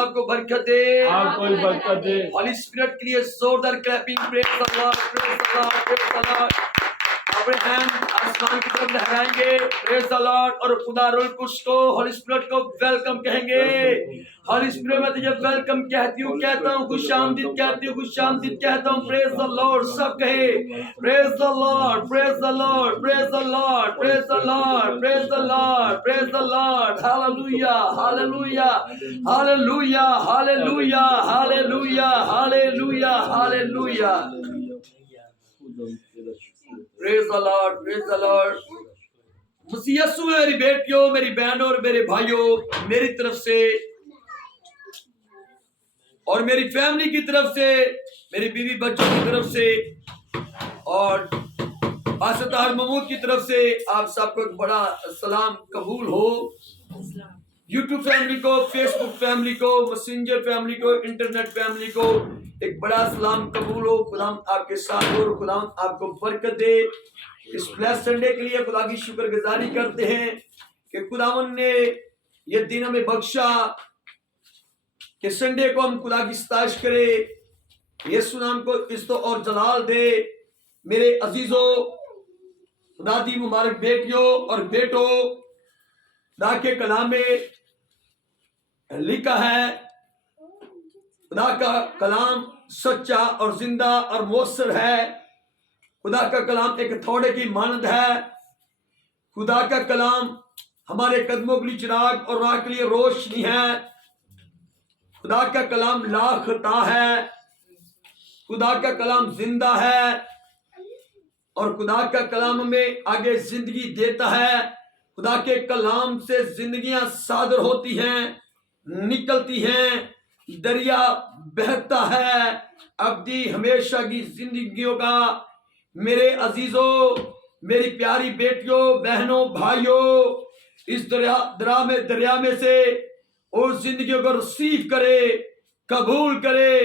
आपको बरकत दे, कोई बरकत दे। हॉली स्पिरिट के लिए जोरदार clapping, praise the lord, praise the lord, praise the Lord. अपने हैंड आसमान की तरफ लहराएंगे, प्रेज द लॉर्ड, और खुदा रूह कुछ को, हॉली स्पिरिट को वेलकम कहेंगे। हॉली स्पिरिट में तुझे वेलकम कहती हूँ, कहता हूँ खुशामदीद, कहती हूँ खुशामदीद, कहता हूँ प्रेज द लॉर्ड। सब कहे praise the lord, praise the lord, praise the lord, praise the lord, praise the lord, praise the lord. Hallelujah, hallelujah, hallelujah, hallelujah, hallelujah, hallelujah, hallelujah. Praise the lord, praise the lord. मसीह यीशु में मेरी बेटियों, मेरी बहनों और मेरे भाइयों, मेरी तरफ से और मेरी फैमिली की तरफ से, मेरी बीवी बच्चों की तरफ से और पास्टर महमूद की तरफ से आप सबको एक बड़ा सलाम कबूल हो। यूट्यूब फैमिली को, फेसबुक फैमिली को, मैसेंजर फैमिली को, इंटरनेट फैमिली को एक बड़ा सलाम कबूल हो। खुदाम आपके साथ हो और खुदाम आपको बरकत दे। इस ब्लेस संडे के लिए खुदा की शुक्रगुजारी करते हैं कि खुदावन ने ये दिन हमें बख्शा कि संडे को हम खुदा की सताइश करें, यीशु नाम को इज्जत और जलाल दे। मेरे अजीजों, खुदा दी मुबारक बेटियों और बेटों, खुदा के कलाम में लिखा है, खुदा का कलाम सच्चा और जिंदा और मौसर है। खुदा का कलाम एक हथौड़े की मानद है। खुदा का कलाम हमारे कदमों के लिए चिराग और राह के लिए रोशनी है। खुदा का कलाम लाखता है। खुदा का कलाम जिंदा है और खुदा का कलाम में आगे जिंदगी देता है। खुदा के कलाम से जिंदगियां सादर होती हैं, निकलती हैं, दरिया बहता है अब्दी हमेशा की जिंदगियों का। मेरे अजीजों, मेरी प्यारी बेटियों, बहनों, भाइयों, इस दरिया में से उस जिंदगियों को रिसीव करे, कबूल करे।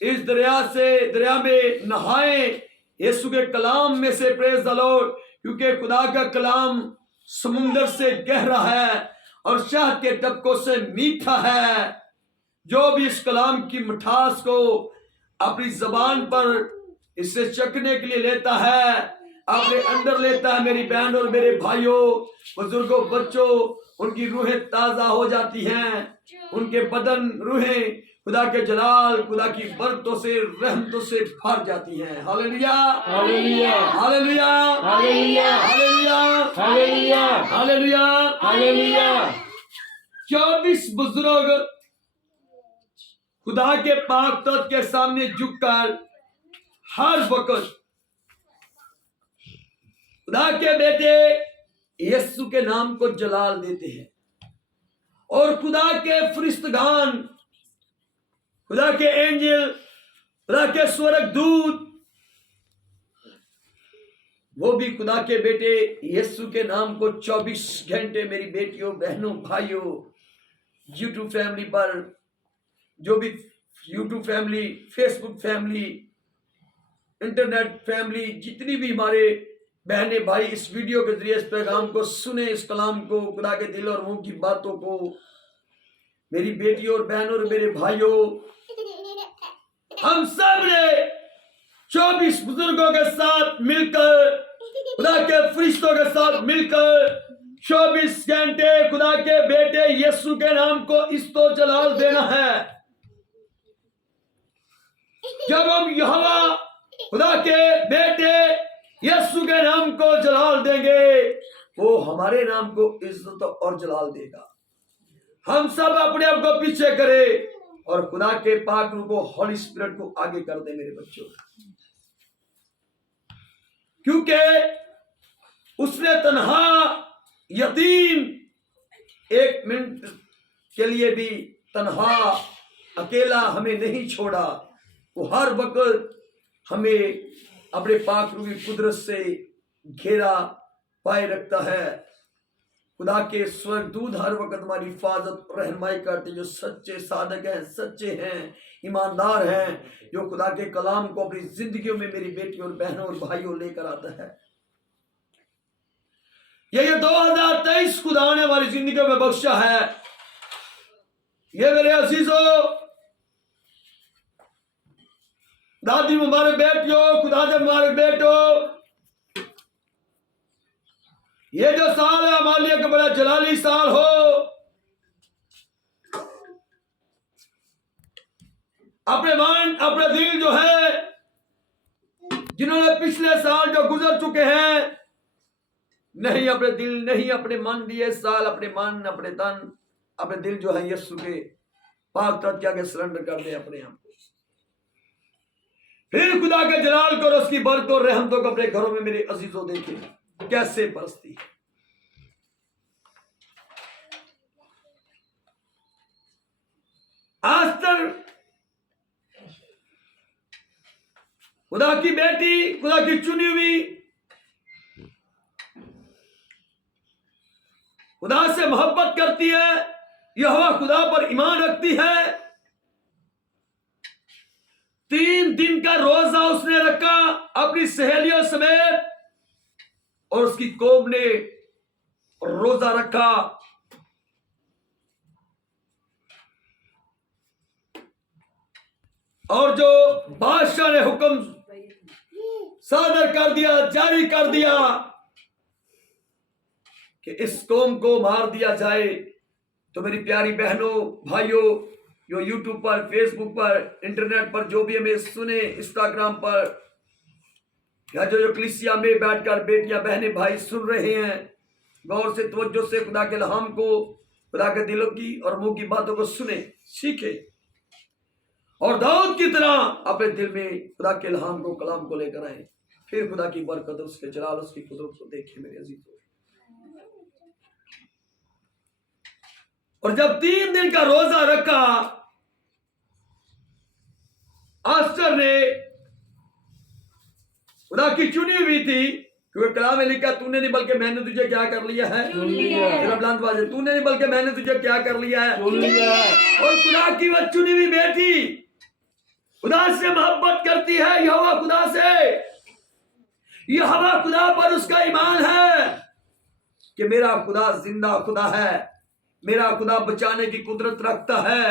इस दरिया में नहाए यीशु के कलाम में से, प्रेज द लॉर्ड, क्योंकि खुदा का कलाम समुंदर से गहरा है और शहद के टपकों से मीठा है। जो भी इस कलाम की मिठास को अपनी जबान पर इससे चखने के लिए लेता है, अपने अंदर लेता है, मेरी बहन और मेरे भाइयों, बुजुर्गों, बच्चों, उनकी रूहें ताजा हो जाती हैं, उनके बदन, रूहें खुदा के जलाल, खुदा की बरकतों से, रहमतों से भर जाती हैं। Hallelujah, hallelujah, hallelujah, hallelujah, hallelujah, hallelujah, hallelujah, hallelujah. 24 बुजुर्ग खुदा के पाक तख्त के सामने झुककर हर वक्त खुदा के बेटे यीशु के नाम को जलाल देते हैं। और खुदा के फरिश्तगान, खुदा के एंजल, खुदा के स्वर्गदूत, वो भी खुदा के बेटे यीशु के नाम को 24 घंटे, मेरी बेटियों, बहनों, भाइयों, यूट्यूब फैमिली पर, जो भी YouTube family, Facebook family, internet family, जितनी भी हमारे बहने भाई इस वीडियो के जरिए इस पैगाम को सुने, इस कलाम को, खुदा के दिल और मुंह की बातों को, मेरी बेटियों और बहनों और मेरे भाइयों, हम सब ने 24 बुजुर्गों के साथ मिलकर, खुदा के फरिश्तों के साथ मिलकर 24 घंटे खुदा के बेटे यीशु के नाम को इस्तो जलाल देना है। जब हम यहोवा खुदा के बेटे यीशु के नाम को जलाल देंगे, वो हमारे नाम को इज्जत और जलाल देगा। हम सब अपने आप को पीछे करें और खुदा के पाक रूह को, हॉली स्पिरिट को आगे कर दे मेरे बच्चों, क्योंकि उसने तन्हा यतीम, एक मिनट के लिए भी तन्हा अकेला हमें नहीं छोड़ा। वो हर वक्त हमें अपने पाक रूह की कुदरत से घेरा पाए रखता है। खुदा के स्वर्गदूत हर वक्त हमारी हिफाजत रहनुमाई करते, जो सच्चे साधक हैं, सच्चे हैं, ईमानदार हैं, जो खुदा के कलाम को अपनी जिंदगियों में मेरी बेटियों और बहनों और भाइयों लेकर आता है। ये 2023 खुदा ने हमारी जिंदगी में बख्शा है। ये मेरे अजीजों, दादी मुबारक बेटियों, खुदा से मुबारक बेटो, ये जो साल है हमारे लिए एक बड़ा जलाली साल हो। अपने मन, अपने दिल जो है, जिन्होंने पिछले साल जो गुजर चुके हैं, नहीं अपने दिल, नहीं अपने मन दिए साल, अपने मन, अपने तन, अपने दिल जो है यीशु के पाक तत्व के आगे सरेंडर कर दे अपने आप को। फिर खुदा के जलाल को और उसकी बरकत और रहमतों को अपने घरों में मेरे अजीजों देखे कैसे बरसती है। आस्तर खुदा की बेटी, खुदा की चुनी हुई, खुदा से मोहब्बत करती है, यहोवा खुदा पर ईमान रखती है। 3 दिन का रोजा उसने रखा अपनी सहेलियों समेत, और उसकी कौम ने रोजा रखा। और जो बादशाह ने हुक्म सादर कर दिया, जारी कर दिया कि इस कौम को मार दिया जाए, तो मेरी प्यारी बहनों, भाइयों, जो यूट्यूब पर, फेसबुक पर, इंटरनेट पर जो भी हमें सुने, इंस्टाग्राम पर, या जो कलीसिया में बैठकर बेटियां, बहनें, भाई सुन रहे हैं, गौर से, तवज्जो से खुदा के लहाम को, खुदा के दिलों की और मुंह की बातों को सुने, सीखे, और दाऊद की तरह अपने दिल में खुदा के इल्हाम को, कलाम को लेकर आए। फिर खुदा की बरकत, उसके जलाल, उसकी कुदरत को देखें मेरे अजीजों। और जब 3 दिन का रोजा रखा, आस्टर ने, खुदा की चुनी हुई थी, क्योंकि कलाम में लिखा, तूने नहीं बल्कि मैंने तुझे क्या कर लिया है, तूने नहीं बल्कि मैंने तुझे क्या कर लिया है, और खुदा की वह चुनी हुई बेटी खुदा से मोहब्बत करती है, यहोवा खुदा से, यहोवा खुदा पर उसका ईमान है कि मेरा खुदा जिंदा खुदा है, मेरा खुदा बचाने की कुदरत रखता है,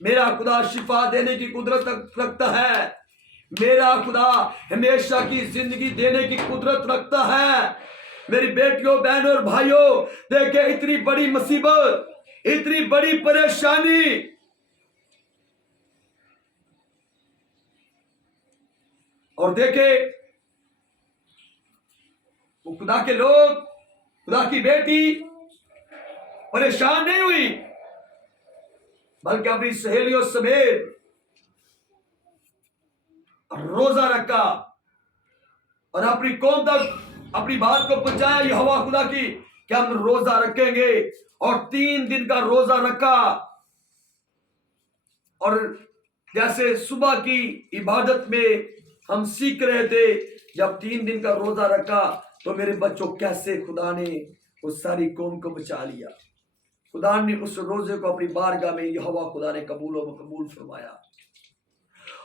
मेरा खुदा शिफा देने की कुदरत रखता है, मेरा खुदा हमेशा की जिंदगी देने की कुदरत रखता है। मेरी बेटियों, बहनों और भाइयों, देखे इतनी बड़ी मुसीबत, इतनी बड़ी परेशानी, और देखे वो खुदा के लोग, खुदा की बेटी परेशान नहीं हुई, बल्कि अपनी सहेलियों समेत रोजा रखा और अपनी कौम तक अपनी बात को पहुंचाया, यहोवा खुदा की, कि हम रोजा रखेंगे। और 3 दिन का रोजा रखा, और जैसे सुबह की इबादत में हम सीख रहे थे, जब 3 दिन का रोजा रखा तो मेरे बच्चों कैसे खुदा ने उस सारी कौम को बचा लिया। खुदा ने उस रोजे को अपनी बारगाह में, यहोवा खुदा ने कबूल फरमाया,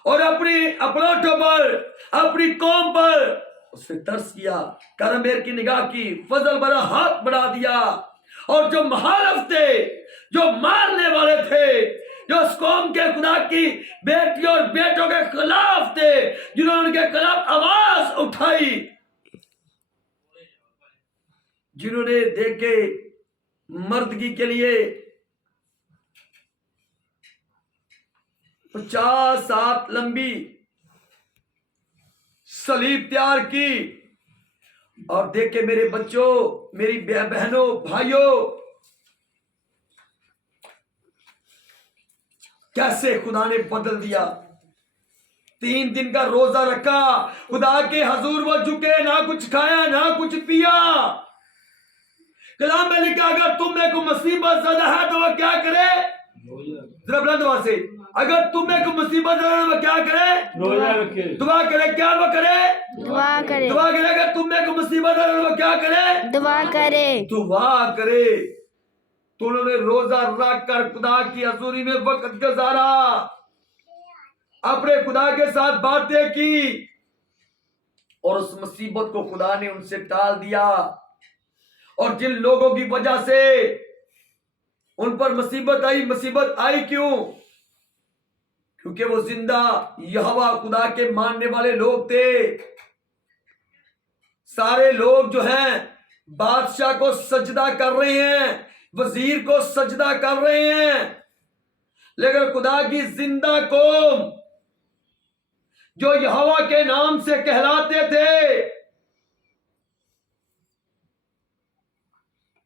और अपनी अपराधों पर, अपनी कौम पर उसने तरस किया, करम मेर की निगाह की, फजल भरा हाथ बढ़ा दिया, और जो मुखालिफ थे, जो मारने वाले थे, जो उस कौम के खुदा की बेटियों और बेटों के खिलाफ थे, जिन्होंने उनके खिलाफ आवाज उठाई, जिन्होंने देखे मर्दगी के लिए 50 हाथ लंबी सलीब तैयार की, और देखे मेरे बच्चों, मेरी बहनों, भाइयों, कैसे खुदा ने बदल दिया। 3 दिन का रोजा रखा, खुदा के हजूर वो झुके, ना कुछ खाया ना कुछ पिया। कलाम में लिखा, अगर तुम में को मुसीबत ज्यादा है तो वह क्या करे, जरा बुलंद आवाज से, अगर तुम्हें को मुसीबत ज्यादा है तो क्या करे, दुआ करे। क्या वो करे, दुआ करे। दुआ करे। अगर तुम्हें को मुसीबत है तो क्या करे, दुआ करे। दुआ करे। तो उन्होंने रोजा रख कर खुदा की हजूरी में वक्त गुजारा, अपने खुदा के साथ बातें की, और उस मुसीबत को खुदा ने उनसे टाल दिया। और जिन लोगों की वजह से उन पर मुसीबत आई क्यों? क्योंकि वो जिंदा यहोवा खुदा के मानने वाले लोग थे। सारे लोग जो हैं बादशाह को सजदा कर रहे हैं, वजीर को सजदा कर रहे हैं, लेकिन खुदा की जिंदा कौम जो यहोवा के नाम से कहलाते थे,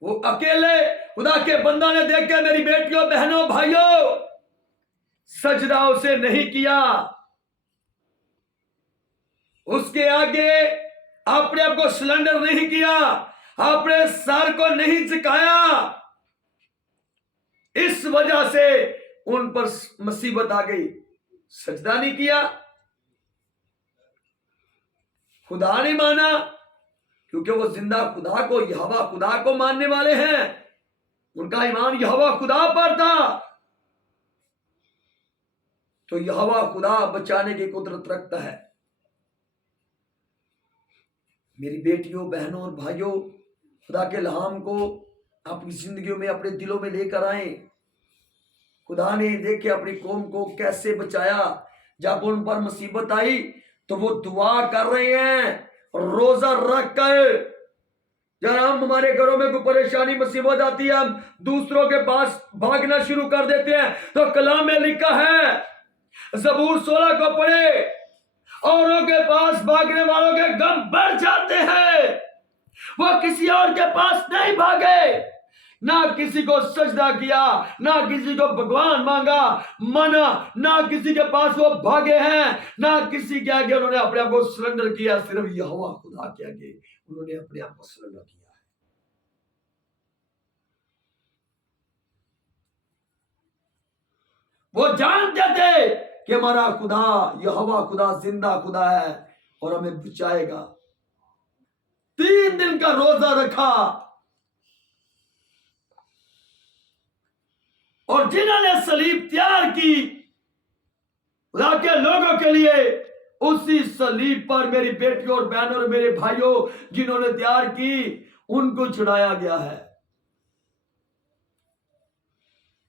वो अकेले खुदा के बंदा ने देख के मेरी बेटियों, बहनों, भाइयों, सजदा उसे नहीं किया। उसके आगे अपने आप को सिलेंडर नहीं किया, अपने सर को नहीं झुकाया। इस वजह से उन पर मुसीबत आ गई। सजदा नहीं किया, खुदा नहीं माना, क्योंकि वो जिंदा खुदा को, यहोवा खुदा को मानने वाले हैं। उनका ईमान यहोवा खुदा पर था। तो यहोवा खुदा बचाने की कुदरत रखता है। मेरी बेटियों, बहनों और भाइयों, खुदा के लहाम को अपनी जिंदगियों में, अपने दिलों में लेकर आए। खुदा ने देखे अपनी कौम को कैसे बचाया। जब उन पर मुसीबत आई तो वो दुआ कर रहे हैं, रोजा रख कर। जब हम हमारे घरों में कोई परेशानी मुसीबत आती है, हम दूसरों के पास भागना शुरू कर देते हैं। तो कलाम में लिखा है, ज़बूर 16 को पढ़े, औरों के पास भागने वालों के गम बढ़ जाते हैं। वो किसी और के पास नहीं भागे, ना किसी को सजदा किया, ना किसी को भगवान मांगा, माना, ना किसी के पास वो भागे हैं, ना किसी के आगे उन्होंने अपने आप को सरेंडर किया। सिर्फ यहोवा खुदा के आगे उन्होंने अपने आप को सरेंडर किया। वो जानते थे कि हमारा खुदा, यहोवा खुदा जिंदा खुदा है और हमें बचाएगा। 3 दिन का रोजा रखा, और जिन्होंने सलीब तैयार की खुदा के लोगों के लिए, उसी सलीब पर मेरी बेटियों और बहनों और मेरे भाइयों जिन्होंने तैयार की, उनको चढ़ाया गया है।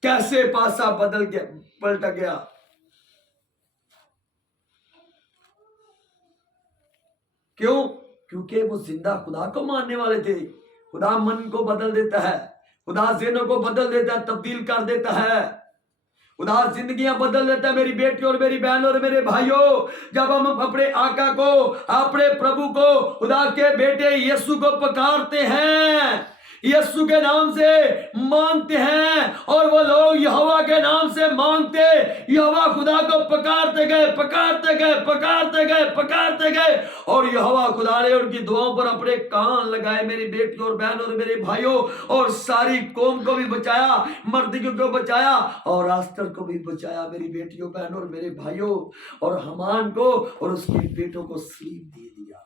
कैसे पासा बदल गया, पलट गया। क्यों? क्योंकि वो जिंदा खुदा को मानने वाले थे। खुदा मन को बदल देता है, खुदा ज़हनों को बदल देता है, तब्दील कर देता है। खुदा जिंदगियां बदल देता है मेरी बेटियों और मेरी बहनों और मेरे भाइयों। जब हम अपने आका को, अपने प्रभु को, खुदा के बेटे यीशु को पुकारते हैं, यीशु के नाम से मांगते हैं, और वो लोग यहोवा के नाम से मांगते, यहोवा खुदा को पुकारते गए, पुकारते गए, पुकारते गए, पुकारते गए, और यहोवा खुदा ने उनकी दुआओं पर अपने कान लगाए मेरी बेटियों और बहनों और मेरे भाइयों, और सारी कौम को भी बचाया, मर्दियों को बचाया, और आस्तर को भी बचाया मेरी बेटियों, बहनों और मेरे भाइयों, और हमान को और उसके बेटों को सलीब दे दिया।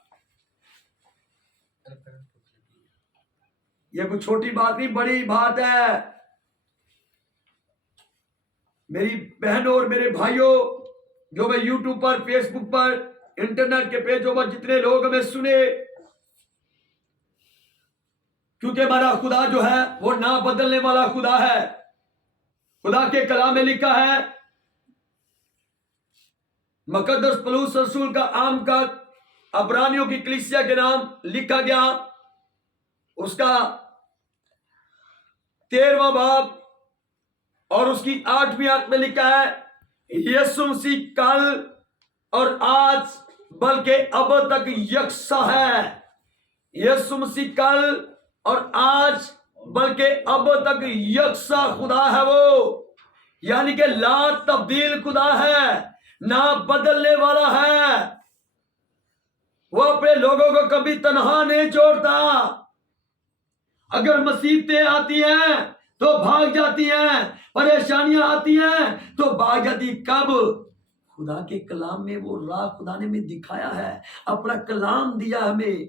यह कोई छोटी बात नहीं, बड़ी बात है मेरी बहनों और मेरे भाइयों। जो मैं यूट्यूब पर, फेसबुक पर, इंटरनेट के पेजों पर जितने लोग हमें सुने, क्योंकि हमारा खुदा जो है वो ना बदलने वाला खुदा है। खुदा के कलाम में लिखा है, मुकद्दस पौलुस रसूल का आम का अब्रानियों की कलीसिया के नाम लिखा गया, उसका 13वां बाब और उसकी 8वीं आयत में लिखा है, यीशु मसीह कल और आज बल्कि अब तक यकसा है। यीशु मसीह कल और आज बल्कि अब तक यकसा खुदा है वो, यानी कि ला तब्दील खुदा है, ना बदलने वाला है। वो अपने लोगों को कभी तन्हा नहीं छोड़ता। अगर मुसीबतें आती हैं तो भाग जाती हैं, परेशानियां आती हैं तो भाग जाती। कब? खुदा के कलाम में वो राह खुदा ने हमें दिखाया है, अपना कलाम दिया हमें,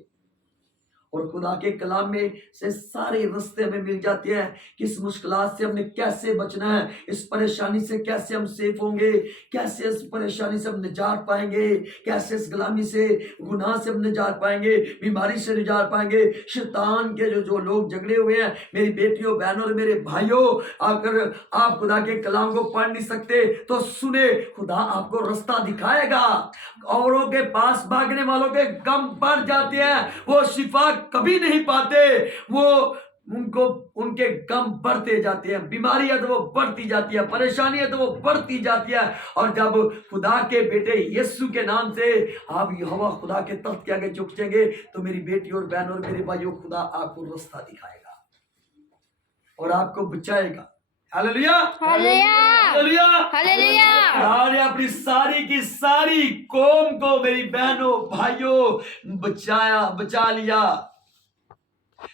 और खुदा के कलाम में से सारे रास्ते हमें मिल जाते हैं, किस मुश्किलात से हमने कैसे बचना है, इस परेशानी से कैसे हम सेफ होंगे, कैसे इस परेशानी से हम निजात पाएंगे, कैसे इस गुलामी से, गुनाह से हम निजात पाएंगे, बीमारी से निजात पाएंगे, शैतान के जो लोग झगड़े हुए हैं। मेरी बेटियों, बहनों और मेरे भाइयों, अगर आप खुदा के कलाम को पढ़ नहीं सकते तो सुने, खुदा आपको रास्ता दिखाएगा। औरों के पास भागने वालों के गम बढ़ जाते हैं, वो शिफा कभी नहीं पाते, वो उनके गम बढ़ते जाते हैं, बीमारी है तो वो बढ़ती जाती है, परेशानी है तो वो बढ़ती जाती है। और जब खुदा के बेटे यीशु के नाम से आप यहोवा खुदा के तख्त के आगे झुक जाएंगे तो मेरी बेटी और बहन और मेरे भाइयों, खुदा आपको रास्ता दिखाएगा और आपको बचाएगा। Hallelujah, hallelujah, hallelujah, hallelujah. खुदा ने अपनी सारी की सारी कौम को, मेरी बहनों भाइयों, बचा लिया।